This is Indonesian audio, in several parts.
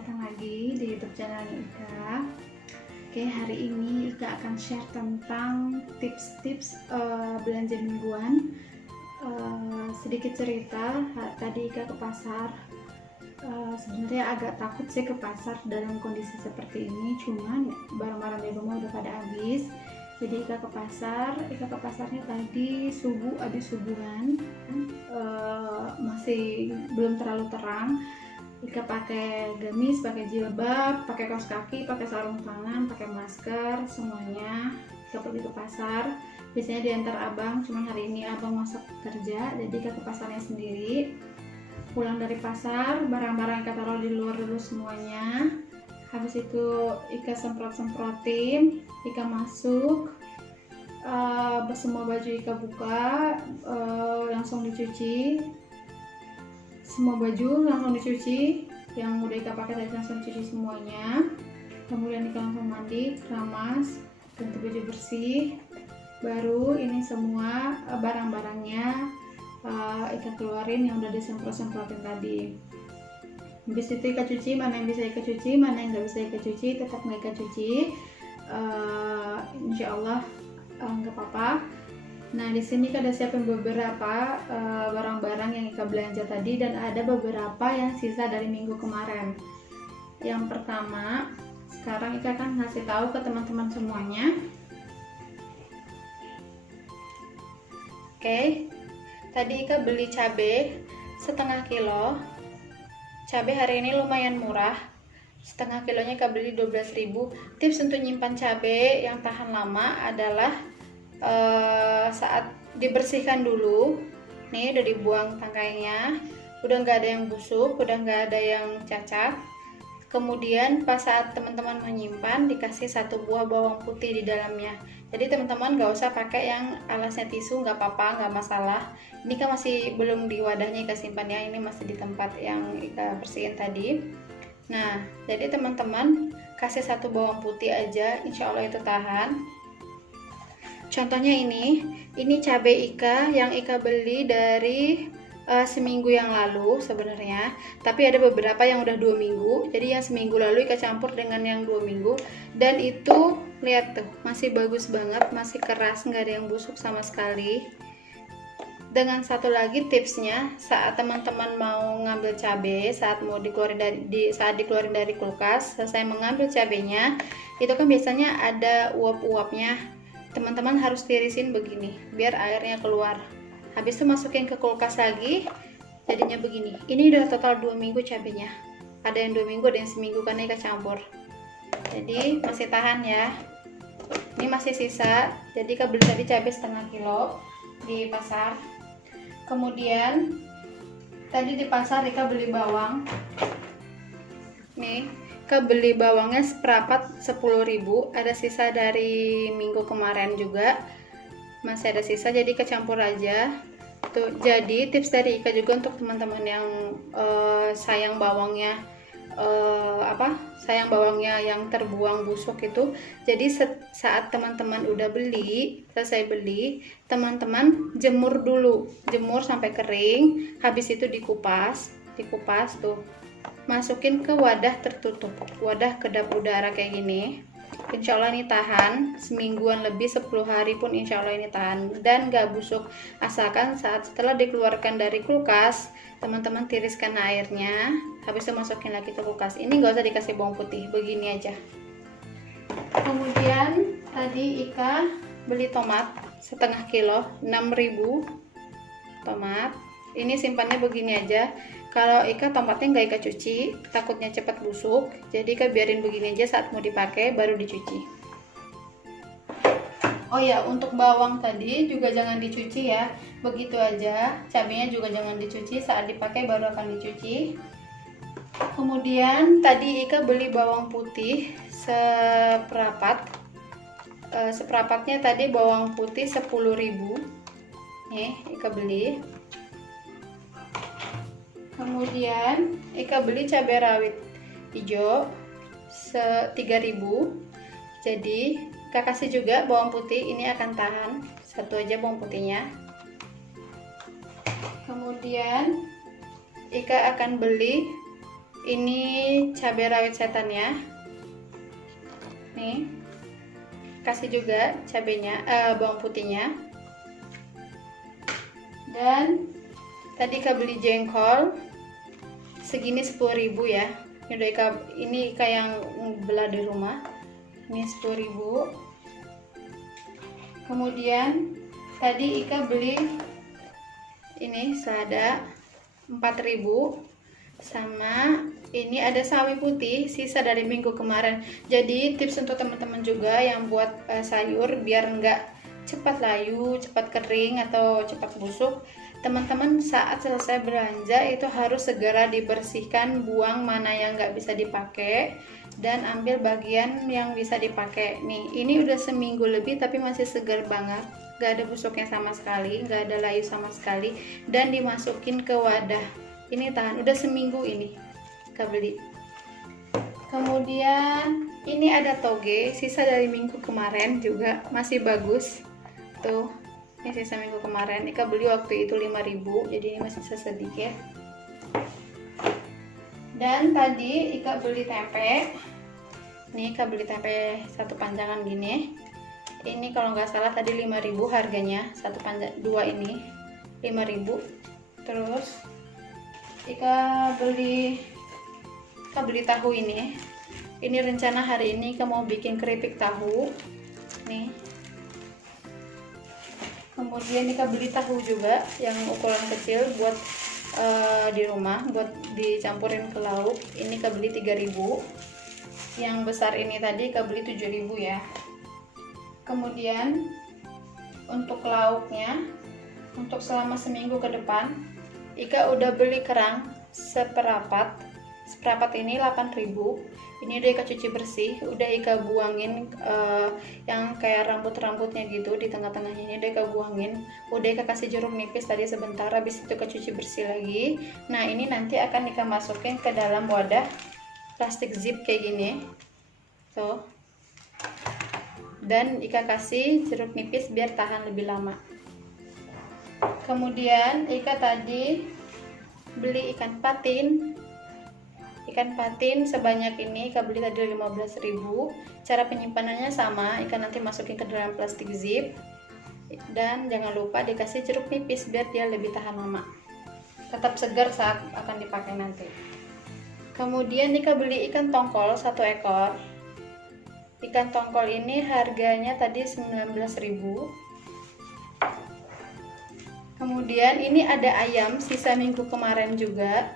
datang lagi di YouTube channel Ika. Oke, hari ini Ika akan share tentang tips-tips belanja mingguan. Sedikit cerita, tadi Ika ke pasar. Sebenarnya agak takut sih ke pasar dalam kondisi seperti ini, cuman barang-barang di rumah udah pada habis. Jadi Ika ke pasarnya tadi habis subuhan, masih belum terlalu terang. Ika pakai gamis, pakai jilbab, pakai kaos kaki, pakai sarung tangan, pakai masker, semuanya. Ika pergi ke pasar. Biasanya diantar abang, cuman hari ini abang masuk kerja, jadi Ika ke pasarnya sendiri. Pulang dari pasar, barang-barang Ika taruh di luar dulu semuanya. Habis itu Ika semprot-semprotin, Ika masuk. Semua baju Ika buka, langsung dicuci. Semua baju langsung dicuci, yang udah Ika pakai tadi langsung dicuci semuanya. Kemudian Ika langsung mandi, keramas, ganti baju bersih. Baru ini semua barang-barangnya Ika keluarin yang udah disemprot-semprotin tadi. Habis itu Ika cuci, mana yang bisa Ika cuci, mana yang nggak bisa Ika cuci, tetap nggak Ika cuci. Insya Allah nggak apa-apa. Nah, di sini Ika ada siapin beberapa barang-barang yang Ika belanja tadi, dan ada beberapa yang sisa dari minggu kemarin. Yang pertama, sekarang Ika akan ngasih tahu ke teman-teman semuanya. Oke, tadi Ika beli cabai setengah kilo. Cabai hari ini lumayan murah. Setengah kilonya Ika beli 12.000. Tips untuk nyimpan cabai yang tahan lama adalah saat dibersihkan dulu. Nih udah dibuang tangkainya, udah nggak ada yang busuk, udah nggak ada yang cacat. Kemudian pas saat teman-teman menyimpan, dikasih 1 buah bawang putih di dalamnya. Jadi teman-teman nggak usah pakai yang alasnya tisu, nggak apa-apa, nggak masalah. Ini kan masih belum di wadahnya Ika simpan ya, ini masih di tempat yang Ika bersihin tadi. Nah, jadi teman-teman kasih 1 bawang putih aja, insya Allah itu tahan. Contohnya ini cabai Ika yang Ika beli dari seminggu yang lalu sebenarnya, tapi ada beberapa yang udah 2 minggu. Jadi yang seminggu lalu Ika campur dengan yang 2 minggu, dan itu lihat tuh masih bagus banget, masih keras, nggak ada yang busuk sama sekali. Dengan satu lagi tipsnya, saat teman-teman mau ngambil cabai, saat dikeluarin dari kulkas, selesai mengambil cabainya, itu kan biasanya ada uap-uapnya. Teman-teman harus tirisin begini biar airnya keluar. Habis itu masukin ke kulkas lagi, jadinya begini. Ini udah total 2 minggu cabenya. Ada yang 2 minggu, ada yang seminggu karena Ika campur. Jadi masih tahan ya. Ini masih sisa. Jadi Ika beli tadi cabai setengah kilo di pasar. Kemudian tadi di pasar Ika beli bawang. Nih, Ika beli bawangnya seperapat 10.000. Ada sisa dari minggu kemarin juga, masih ada sisa, jadi Ika campur aja tuh. Jadi tips dari Ika juga untuk teman-teman yang sayang bawangnya, sayang bawangnya yang terbuang busuk itu. Jadi saat teman-teman udah selesai beli, teman-teman jemur dulu, jemur sampai kering. Habis itu dikupas tuh, masukin ke wadah tertutup, wadah kedap udara kayak gini. Insya Allah ini tahan semingguan lebih, 10 hari pun insya Allah ini tahan dan gak busuk. Asalkan setelah dikeluarkan dari kulkas, teman-teman tiriskan airnya, habis itu masukin lagi ke kulkas. Ini gak usah dikasih bawang putih, begini aja. Kemudian tadi Ika beli tomat setengah kilo, 6.000 tomat. Ini simpannya begini aja. Kalau Ika tomatnya nggak Ika cuci, takutnya cepat busuk, jadi Ika biarin begini aja, saat mau dipakai baru dicuci. Oh ya, untuk bawang tadi juga jangan dicuci ya, begitu aja. Cabenya juga jangan dicuci, saat dipakai baru akan dicuci. Kemudian tadi Ika beli bawang putih seperapat. Seperapatnya tadi bawang putih 10.000. Nih, Ika beli. Kemudian Ika beli cabai rawit hijau 3.000. Jadi Ika kasih juga bawang putih, ini akan tahan, 1 aja bawang putihnya. Kemudian Ika akan beli Ini cabai rawit setan ya. Nih, kasih juga cabenya, bawang putihnya. Dan tadi Ika beli jengkol segini 10.000 ya. Ini Ika yang belah di rumah. Ini 10.000. Kemudian tadi Ika beli ini selada 4.000, sama ini ada sawi putih sisa dari minggu kemarin. Jadi tips untuk teman-teman juga yang buat sayur biar nggak cepat layu, cepat kering atau cepat busuk, teman-teman saat selesai belanja itu harus segera dibersihkan, buang mana yang nggak bisa dipakai dan ambil bagian yang bisa dipakai. Nih, ini udah seminggu lebih tapi masih segar banget, nggak ada busuknya sama sekali, nggak ada layu sama sekali, dan dimasukin ke wadah. Ini tahan udah seminggu ini Kak beli. Kemudian ini ada toge sisa dari minggu kemarin juga masih bagus tuh. Ini sisa minggu kemarin Ika beli waktu itu 5.000, jadi ini masih sisa sedikit. Dan tadi Ika beli tempe. Nih Ika beli tempe satu panjangan gini. Ini kalau nggak salah tadi 5.000 harganya, satu panjang dua ini 5.000. Terus Ika beli tahu ini. Ini rencana hari ini Ika mau bikin keripik tahu. Nih. Kemudian Ika beli tahu juga yang ukuran kecil buat di rumah, buat dicampurin ke lauk. Ini Ika beli 3.000. Yang besar ini tadi Ika beli 7.000 ya. Kemudian untuk lauknya, untuk selama seminggu ke depan Ika udah beli kerang seperapat ini 8.000. Ini udah Ika cuci bersih, udah Ika buangin yang kayak rambut-rambutnya gitu di tengah-tengahnya, ini udah Ika buangin. Udah Ika kasih jeruk nipis tadi sebentar, habis itu Ika cuci bersih lagi. Nah, ini nanti akan Ika masukin ke dalam wadah plastik zip kayak gini tuh, dan Ika kasih jeruk nipis biar tahan lebih lama. Kemudian Ika tadi beli ikan patin sebanyak ini Ika beli tadi 15.000. Cara penyimpanannya sama, Ika nanti masukin ke dalam plastik zip, dan jangan lupa dikasih jeruk nipis biar dia lebih tahan lama, tetap segar saat akan dipakai nanti. Kemudian Ika beli ikan tongkol 1 ekor. Ikan tongkol ini harganya tadi 19.000. Kemudian ini ada ayam sisa minggu kemarin juga,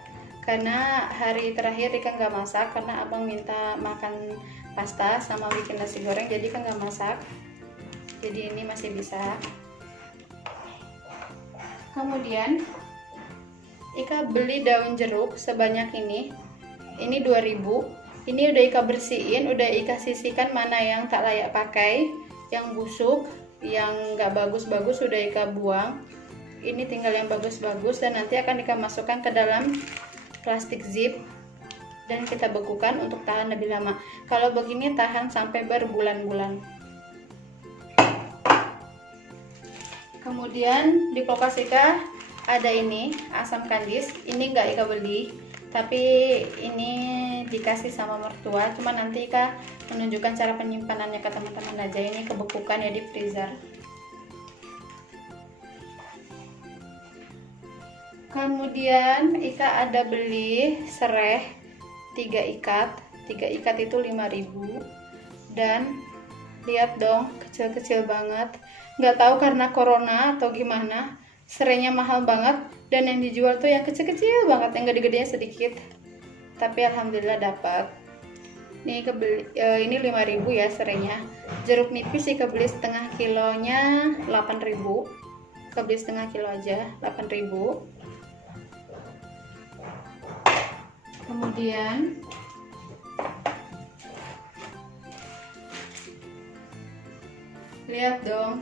karena hari terakhir Ika nggak masak karena abang minta makan pasta sama bikin nasi goreng, jadi Ika nggak masak, jadi ini masih bisa. Kemudian Ika beli daun jeruk sebanyak ini 2.000. Ini udah Ika bersihin, udah Ika sisihkan mana yang tak layak pakai, yang busuk, yang nggak bagus-bagus udah Ika buang. Ini tinggal yang bagus-bagus, dan nanti akan Ika masukkan ke dalam plastik zip dan kita bekukan untuk tahan lebih lama. Kalau begini tahan sampai berbulan-bulan. Kemudian di kulkas Ika ada ini asam kandis. Ini nggak Ika beli, tapi ini dikasih sama mertua. Cuma nanti Ika menunjukkan cara penyimpanannya ke teman-teman aja. Ini kebekukan ya di freezer. Kemudian Ika ada beli sereh 3 ikat. 3 ikat itu 5.000. Dan lihat dong, kecil-kecil banget. Nggak tahu karena corona atau gimana, serehnya mahal banget, dan yang dijual tuh yang kecil-kecil banget, yang gede-gedenya sedikit. Tapi alhamdulillah dapat. Ini ini 5.000 ya serehnya. Jeruk nipis Ika beli setengah kilonya 8.000. Ika beli setengah kilo aja 8.000. Kemudian lihat dong,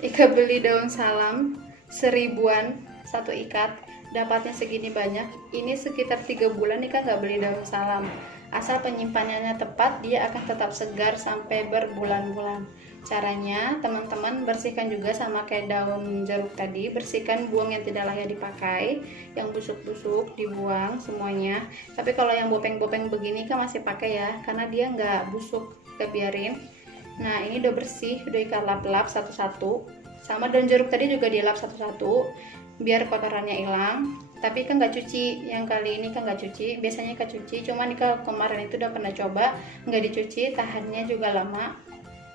Ika beli daun salam 1.000-an 1 ikat, dapatnya segini banyak. Ini sekitar 3 bulan Ika nggak beli daun salam. Asal penyimpanannya tepat, dia akan tetap segar sampai berbulan-bulan. Caranya teman-teman bersihkan juga sama kayak daun jeruk tadi, bersihkan, buang yang tidak layak dipakai, yang busuk-busuk dibuang semuanya. Tapi kalau yang bopeng-bopeng begini kan masih pakai ya, karena dia nggak busuk, kita biarin. Nah ini udah bersih, udah Ika lap-lap satu-satu, sama daun jeruk tadi juga dilap satu-satu biar kotorannya hilang. Tapi kan nggak cuci, yang kali ini kan nggak cuci, biasanya Ika cuci, cuman Ika kemarin itu udah pernah coba nggak dicuci, tahannya juga lama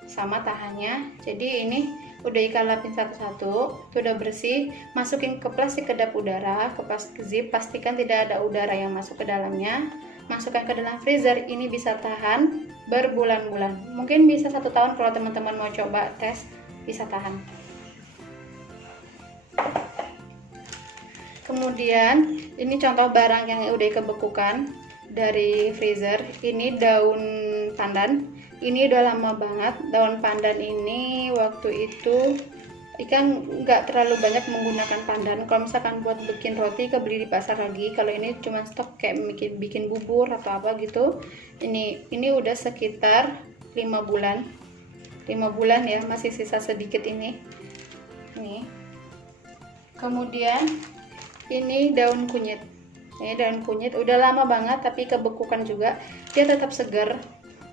sama tahannya. Jadi ini udah Ika lapin satu-satu, itu udah bersih. Masukin ke plastik kedap udara, ke plastik zip, pastikan tidak ada udara yang masuk ke dalamnya. Masukkan ke dalam freezer, ini bisa tahan berbulan-bulan, mungkin bisa 1 tahun kalau teman-teman mau coba tes, bisa tahan. Kemudian ini contoh barang yang udah Ika bekukan dari freezer. Ini daun pandan, ini udah lama banget. Daun pandan ini waktu itu Ika nggak terlalu banyak menggunakan pandan. Kalau misalkan buat bikin roti Ika beli di pasar lagi. Kalau ini cuma stok kayak bikin bubur atau apa gitu. Ini udah sekitar 5 bulan. 5 bulan ya, masih sisa sedikit ini. Nih. Kemudian ini daun kunyit. Ini daun kunyit udah lama banget tapi kebekukan juga, dia tetap segar.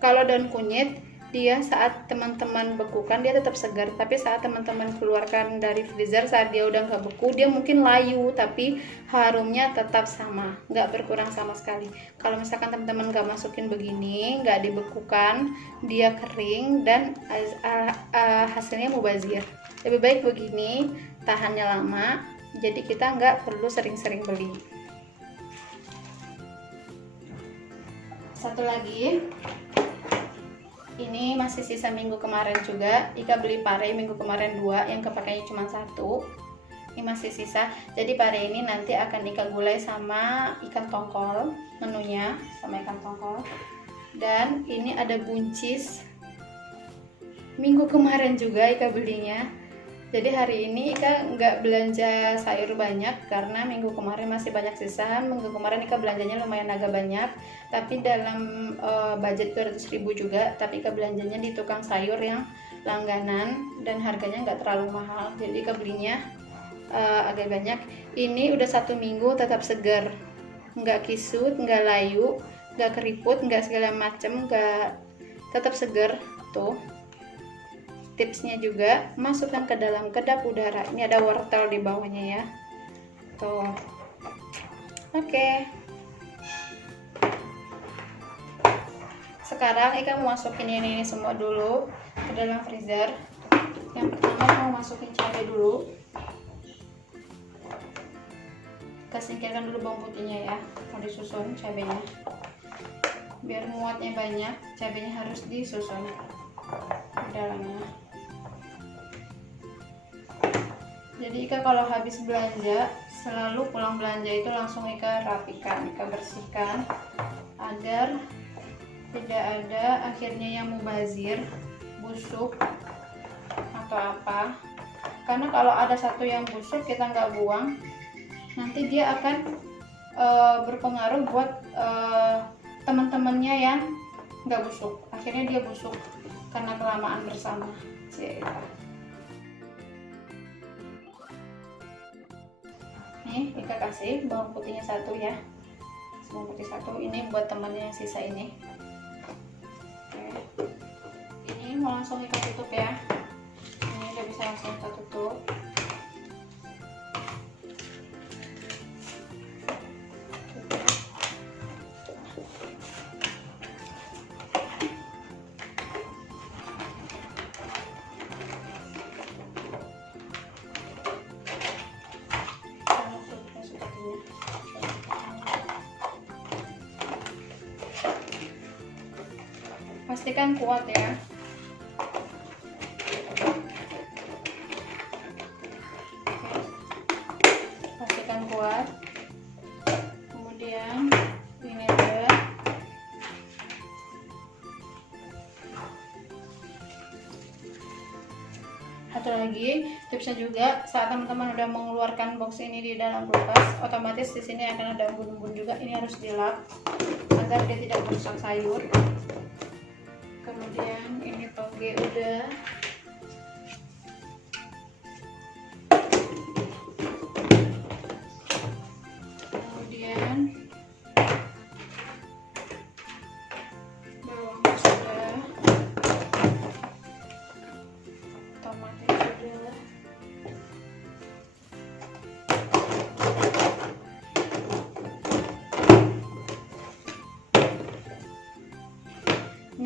Kalau daun kunyit dia saat teman-teman bekukan dia tetap segar, tapi saat teman-teman keluarkan dari freezer saat dia udah nggak beku, dia mungkin layu tapi harumnya tetap sama, nggak berkurang sama sekali. Kalau misalkan teman-teman nggak masukin begini, nggak dibekukan, dia kering dan hasilnya mubazir. Lebih baik begini, tahannya lama, jadi kita nggak perlu sering-sering beli. Satu lagi, ini masih sisa minggu kemarin juga, Ika beli pare minggu kemarin 2, yang kepakainya cuma 1. Ini masih sisa, jadi pare ini nanti akan Ika gulai sama ikan tongkol, menunya sama ikan tongkol. Dan ini ada buncis, minggu kemarin juga Ika belinya. Jadi hari ini Ika nggak belanja sayur banyak karena minggu kemarin masih banyak sisaan. Minggu kemarin Ika belanjanya lumayan agak banyak, tapi dalam budget 200.000 juga. Tapi Ika belanjanya di tukang sayur yang langganan dan harganya nggak terlalu mahal. Jadi Ika belinya agak banyak. Ini udah 1 minggu tetap segar, nggak kisut, nggak layu, nggak keriput, nggak segala macem, nggak, tetap segar tuh. Tipsnya juga masukkan ke dalam kedap udara. Ini ada wortel di bawahnya ya. Tuh. Oke. Sekarang Ika mau masukin ini semua dulu ke dalam freezer. Yang pertama mau masukin cabai dulu. Singkirkan dulu bawang putihnya ya. Mau disusun cabainya. Biar muatnya banyak, cabainya harus disusun di dalamnya. Jadi Ika kalau habis belanja, selalu pulang belanja itu langsung Ika rapikan, Ika bersihkan agar tidak ada akhirnya yang mubazir, busuk atau apa. Karena kalau ada satu yang busuk kita nggak buang, nanti dia akan berpengaruh buat teman-temannya yang nggak busuk. Akhirnya dia busuk karena kelamaan bersama. Nih Ika kasih bawang putihnya 1 ya, bawang putih 1, ini buat temannya yang sisa ini. Oke. Ini mau langsung Ika tutup ya, ini udah bisa langsung kita tutup. Pastikan kuat ya. Pastikan kuat. Kemudian ini ada satu lagi tipsnya juga, saat teman-teman udah mengeluarkan box ini di dalam kulkas, otomatis di sini akan ada embun-embun juga. Ini harus dilap agar dia tidak merusak sayur. Kemudian ini toge udah,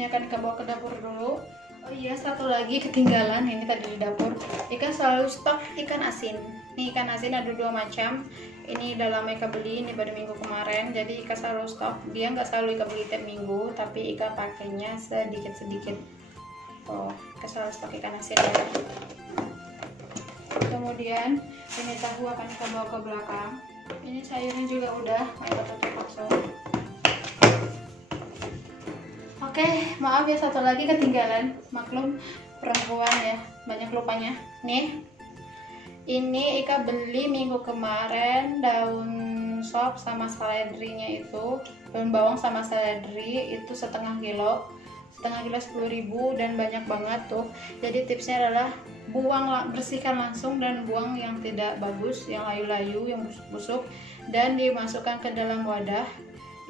Ini akan kita bawa ke dapur dulu. Oh iya, satu lagi ketinggalan ini tadi di dapur. Ika selalu stok ikan asin. Nih ikan asin ada 2 macam. Ini dalam Ika beli ini pada minggu kemarin. Jadi Ika selalu stok. Dia nggak selalu Ika beli tiap minggu, tapi Ika pakainya sedikit-sedikit. Oh, Ika selalu stok ikan asin ya. Kemudian ini tahu akan kita bawa ke belakang. Ini sayurnya juga udah, Ika tutup langsung. Oke, maaf ya satu lagi ketinggalan. Maklum perempuan ya, banyak lupanya. Nih, ini Ika beli minggu kemarin daun sop sama seledrinya itu, daun bawang sama seledri itu setengah kilo 10.000 dan banyak banget tuh. Jadi tipsnya adalah bersihkan langsung dan buang yang tidak bagus, yang layu-layu, yang busuk, dan dimasukkan ke dalam wadah.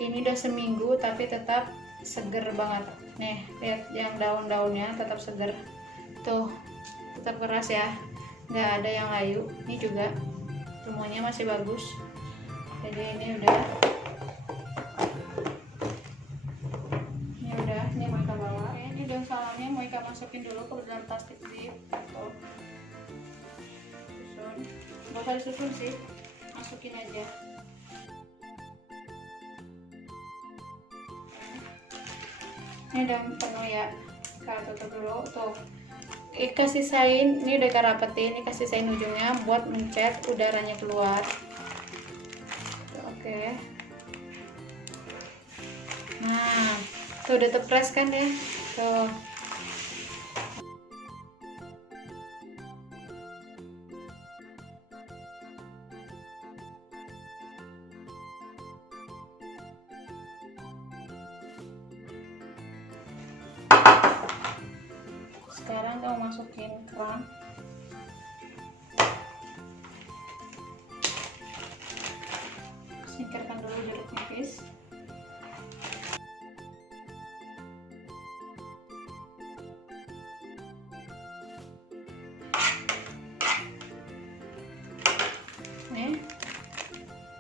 Ini udah seminggu tapi tetap seger banget. Nih lihat yang daun-daunnya tetap seger tuh, tetap keras ya, nggak ada yang layu. Ini juga semuanya masih bagus. Jadi ini udah ini mau Ika bawa. Ini daun salamnya mau Ika masukin dulu ke dalam plastik zip. Tuh, susun, nggak usah disusun sih, masukin aja. Ini udah penuh ya, Ika tutup dulu. Tuh Ika sisain, ini udah Ika rapetin, Ika sisain ujungnya buat mencet udaranya keluar. Oke. Nah, tuh udah terpress kan ya. Tuh. Sekarang kamu masukin keran. Singkirkan dulu jeruk nipis. Nih.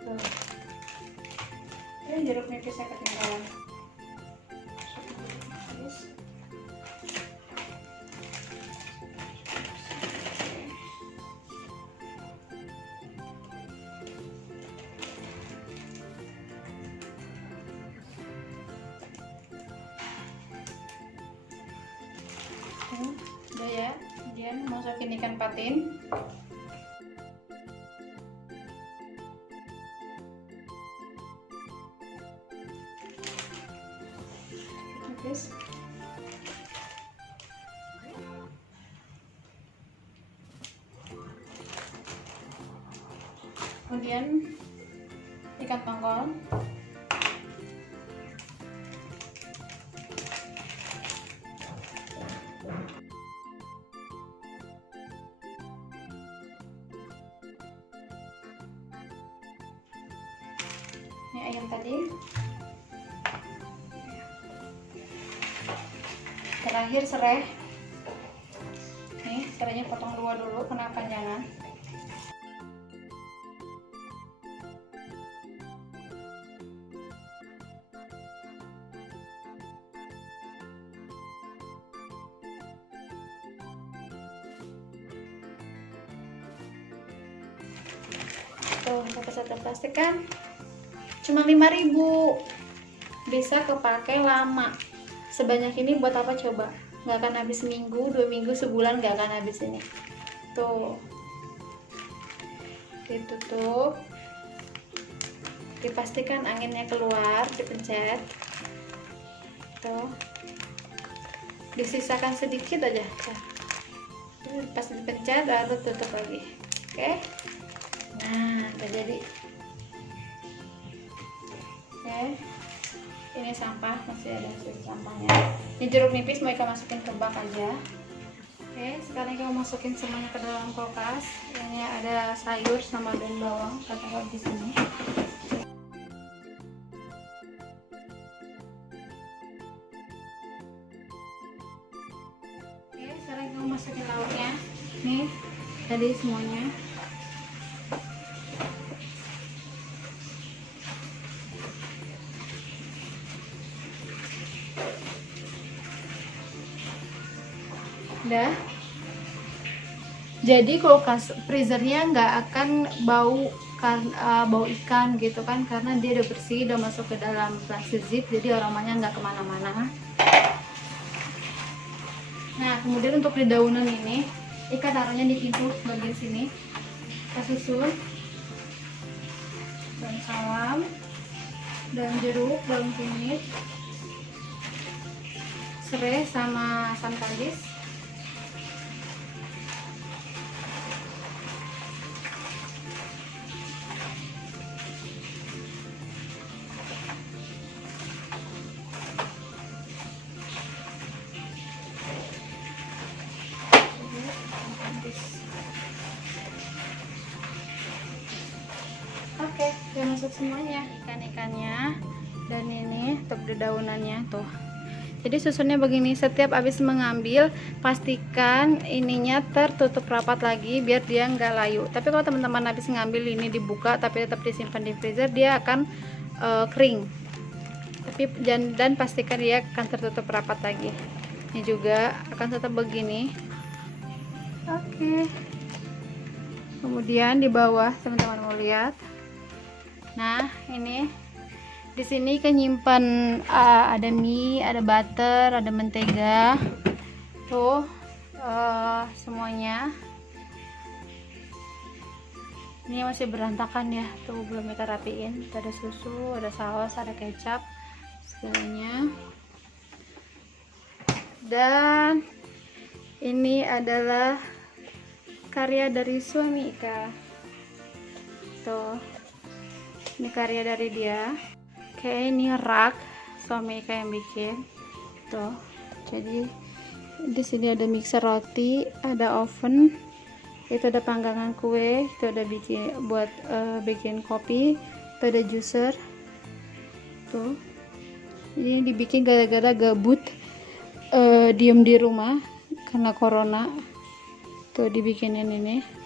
Tuh. Ini jeruk nipisnya ketinggalan. Udah ya, kemudian masukin ikan patin. Terus kemudian ikan tongkol. Ini ayam tadi. Terakhir serai. Nih serainya potong 2 dulu kena panjangan. Tuh pakai satu plastik kan cuma 5.000, bisa kepake lama. Sebanyak ini buat apa coba? Nggak akan habis seminggu, 2 minggu, sebulan nggak akan habis ini. Tuh ditutup, dipastikan anginnya keluar, dipencet. Tuh disisakan sedikit aja. Pas dipencet baru tutup lagi. Oke, nah udah jadi. Oke, ini sampah, masih ada sampahnya. Ini jeruk nipis mau Ika masukin ke bak aja. Oke, sekarang Ika masukin semuanya ke dalam kulkas. Ini ada sayur sama daun bawang, taruh di sini. Oke, sekarang Ika masukin lauknya. Nih, tadi semuanya. Udah. Jadi kulkas freezernya nggak akan bau bau ikan gitu kan, karena dia udah bersih, udah masuk ke dalam plastik zip, jadi aromanya nggak kemana-mana. Nah, kemudian untuk di daunan ini, ikan taruhnya di pintu bagian sini. Kita susun daun salam, daun jeruk, daun kunyit, serai sama asam kadis. Oke, udah masuk semuanya ikan-ikannya, dan ini untuk dedaunannya tuh. Jadi susunnya begini, setiap habis mengambil pastikan ininya tertutup rapat lagi biar dia nggak layu. Tapi kalau teman-teman habis ngambil ini dibuka tapi tetap disimpan di freezer, dia akan kering. Tapi dan pastikan dia akan tertutup rapat lagi. Ini juga akan tetap begini. Oke. Kemudian di bawah teman-teman mau lihat. Nah, ini di sini kan nyimpan ada mie, ada butter, ada mentega. Tuh semuanya. Ini masih berantakan ya, tuh belum kita rapiin. Ada susu, ada saus, ada kecap, segalanya. Dan ini adalah karya dari suami Ika. Tuh. Ini karya dari dia. Kayak ini rak suami Ika yang bikin. Tuh. Jadi di sini ada mixer roti, ada oven, itu ada panggangan kue, itu ada buat bikin kopi, itu ada juicer. Tuh. Ini dibikin gara-gara gabut, diem di rumah karena corona. Tuh dibikinin ini.